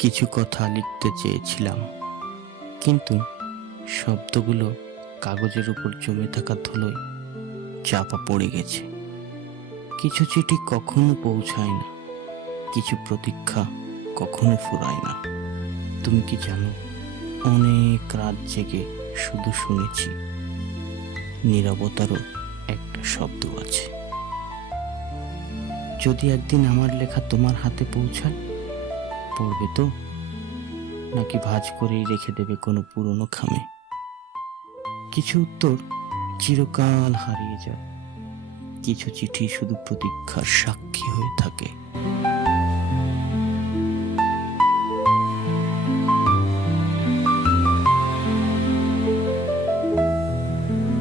কিছু কথা লিখতে চেয়েছিলাম। কিন্তু শব্দগুলো কাগজের উপর জমে থাকা ধুলোয় চাপা পড়ে গেছে। কিছু চিঠি কখনো পৌঁছায় না, কিছু প্রতীক্ষা কখনো ফুরায় না। তুমি কি জানো, অনেক রাত জেগে শুধু শুনেছি, নীরবতারও একটা শব্দ আছে। যদি একদিন আমার লেখা তোমার হাতে পৌঁছায় পড়বে তো? নাকি ভাজ করেই রেখে দেবে কোনো পুরনো খামে? কিছু উত্তর চিরকাল হারিয়ে যায়। কিছু চিঠি শুধু প্রতীক্ষার সাক্ষী হয়ে থাকে।